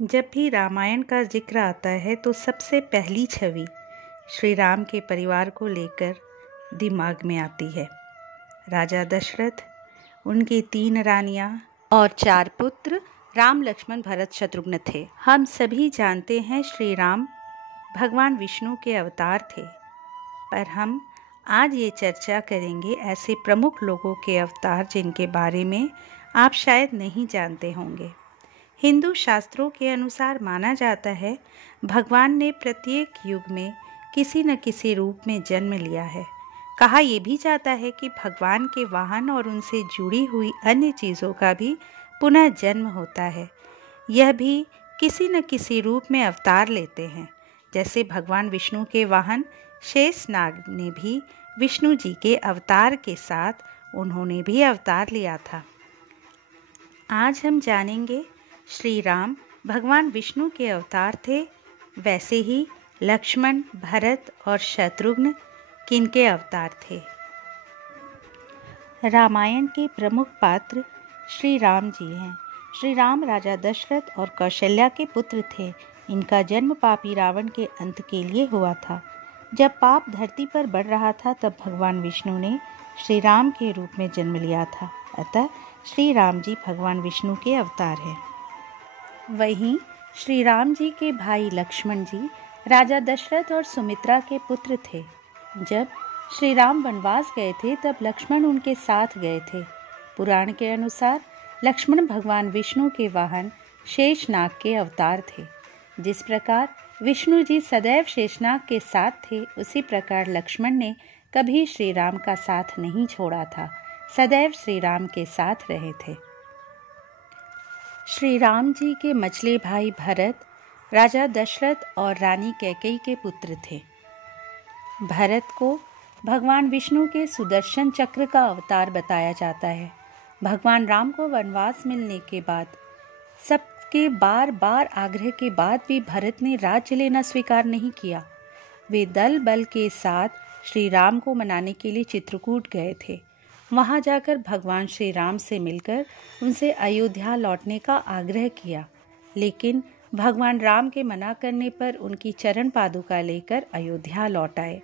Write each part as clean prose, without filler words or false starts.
जब भी रामायण का जिक्र आता है तो सबसे पहली छवि श्री राम के परिवार को लेकर दिमाग में आती है। राजा दशरथ, उनकी 3 रानियां और 4 पुत्र राम, लक्ष्मण, भरत, शत्रुघ्न थे। हम सभी जानते हैं श्री राम भगवान विष्णु के अवतार थे, पर हम आज ये चर्चा करेंगे ऐसे प्रमुख लोगों के अवतार जिनके बारे में आप शायद नहीं जानते होंगे। हिंदू शास्त्रों के अनुसार माना जाता है भगवान ने प्रत्येक युग में किसी न किसी रूप में जन्म लिया है। कहा यह भी जाता है कि भगवान के वाहन और उनसे जुड़ी हुई अन्य चीज़ों का भी पुनः जन्म होता है। यह भी किसी न किसी रूप में अवतार लेते हैं। जैसे भगवान विष्णु के वाहन शेषनाग ने भी विष्णु जी के अवतार के साथ उन्होंने भी अवतार लिया था। आज हम जानेंगे श्री राम भगवान विष्णु के अवतार थे, वैसे ही लक्ष्मण, भरत और शत्रुघ्न किनके अवतार थे। रामायण के प्रमुख पात्र श्री राम जी हैं। श्री राम राजा दशरथ और कौशल्या के पुत्र थे। इनका जन्म पापी रावण के अंत के लिए हुआ था। जब पाप धरती पर बढ़ रहा था तब भगवान विष्णु ने श्री राम के रूप में जन्म लिया था। अतः श्री राम जी भगवान विष्णु के अवतार हैं। वहीं श्री राम जी के भाई लक्ष्मण जी राजा दशरथ और सुमित्रा के पुत्र थे। जब श्री राम वनवास गए थे तब लक्ष्मण उनके साथ गए थे। पुराण के अनुसार लक्ष्मण भगवान विष्णु के वाहन शेषनाग के अवतार थे। जिस प्रकार विष्णु जी सदैव शेषनाग के साथ थे, उसी प्रकार लक्ष्मण ने कभी श्री राम का साथ नहीं छोड़ा था, सदैव श्री राम के साथ रहे थे। श्री राम जी के मझले भाई भरत राजा दशरथ और रानी कैकेयी के पुत्र थे। भरत को भगवान विष्णु के सुदर्शन चक्र का अवतार बताया जाता है। भगवान राम को वनवास मिलने के बाद सबके बार बार आग्रह के बाद भी भरत ने राज्य लेना स्वीकार नहीं किया। वे दल बल के साथ श्री राम को मनाने के लिए चित्रकूट गए थे। वहां जाकर भगवान श्री राम से मिलकर उनसे अयोध्या लौटने का आग्रह किया, लेकिन भगवान राम के मना करने पर उनकी चरण पादुका लेकर अयोध्या लौट आए।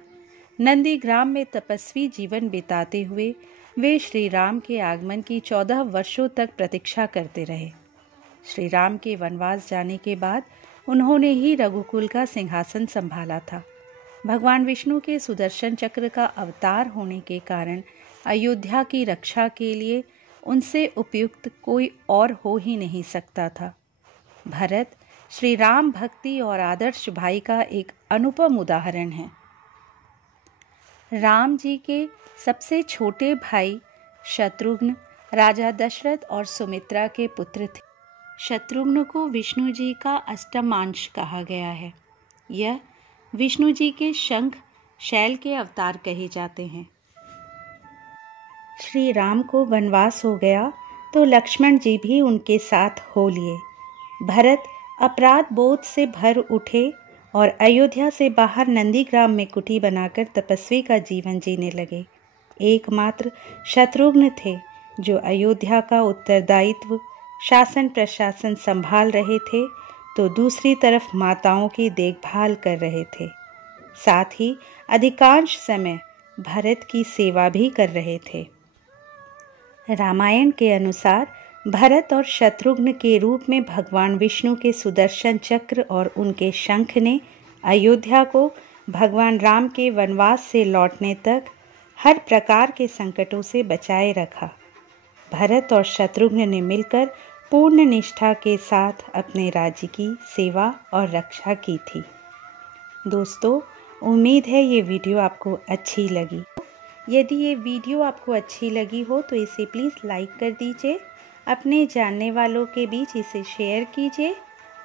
नंदीग्राम में तपस्वी जीवन बिताते हुए वे श्री राम के आगमन की 14 वर्षों तक प्रतीक्षा करते रहे। श्री राम के वनवास जाने के बाद उन्होंने ही रघुकुल का सिंहासन संभाला था। भगवान विष्णु के सुदर्शन चक्र का अवतार होने के कारण अयोध्या की रक्षा के लिए उनसे उपयुक्त कोई और हो ही नहीं सकता था। भरत श्री राम भक्ति और आदर्श भाई का एक अनुपम उदाहरण है। राम जी के सबसे छोटे भाई शत्रुघ्न राजा दशरथ और सुमित्रा के पुत्र थे। शत्रुघ्न को विष्णु जी का अष्टम अंश कहा गया है। यह विष्णु जी के शंख शैल के अवतार कहे जाते हैं। श्री राम को वनवास हो गया तो लक्ष्मण जी भी उनके साथ हो लिए। भरत अपराध बोध से भर उठे और अयोध्या से बाहर नंदीग्राम में कुटी बनाकर तपस्वी का जीवन जीने लगे। एकमात्र शत्रुघ्न थे जो अयोध्या का उत्तरदायित्व शासन प्रशासन संभाल रहे थे, तो दूसरी तरफ माताओं की देखभाल कर रहे थे। साथ ही अधिकांश समय भरत की सेवा भी कर रहे थे। रामायण के अनुसार भरत और शत्रुघ्न के रूप में भगवान विष्णु के सुदर्शन चक्र और उनके शंख ने अयोध्या को भगवान राम के वनवास से लौटने तक हर प्रकार के संकटों से बचाए रखा। भरत और शत्रुघ्न ने मिलकर पूर्ण निष्ठा के साथ अपने राज्य की सेवा और रक्षा की थी। दोस्तों, उम्मीद है ये वीडियो आपको अच्छी लगी। यदि ये वीडियो आपको अच्छी लगी हो तो इसे प्लीज़ लाइक कर दीजिए, अपने जानने वालों के बीच इसे शेयर कीजिए,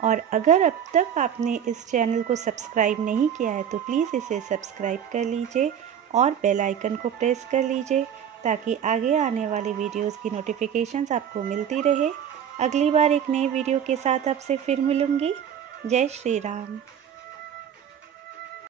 और अगर अब तक आपने इस चैनल को सब्सक्राइब नहीं किया है तो प्लीज़ इसे सब्सक्राइब कर लीजिए और बेल आइकन को प्रेस कर लीजिए ताकि आगे आने वाली वीडियोस की नोटिफिकेशंस आपको मिलती रहे। अगली बार एक नई वीडियो के साथ आपसे फिर मिलूँगी। जय श्री राम।